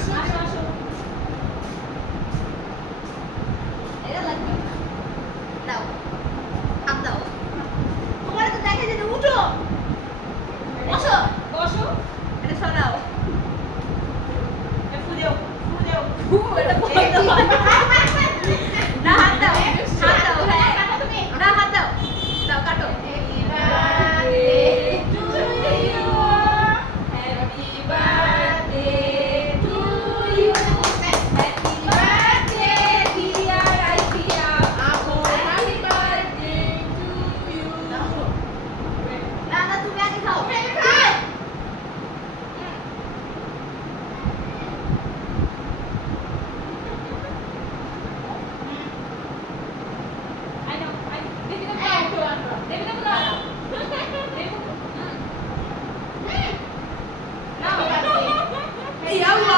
আসো আসো এটা লাগবে দাও হাত দাও তোমার তো দেখা যেতে উঠো বসো বসো এটা সরাও ফু দেও এটা বন্ধ না হাত দাও হ্যাঁ না হাত দাও দাও কাটো না না তুমি আগে খাও Iya,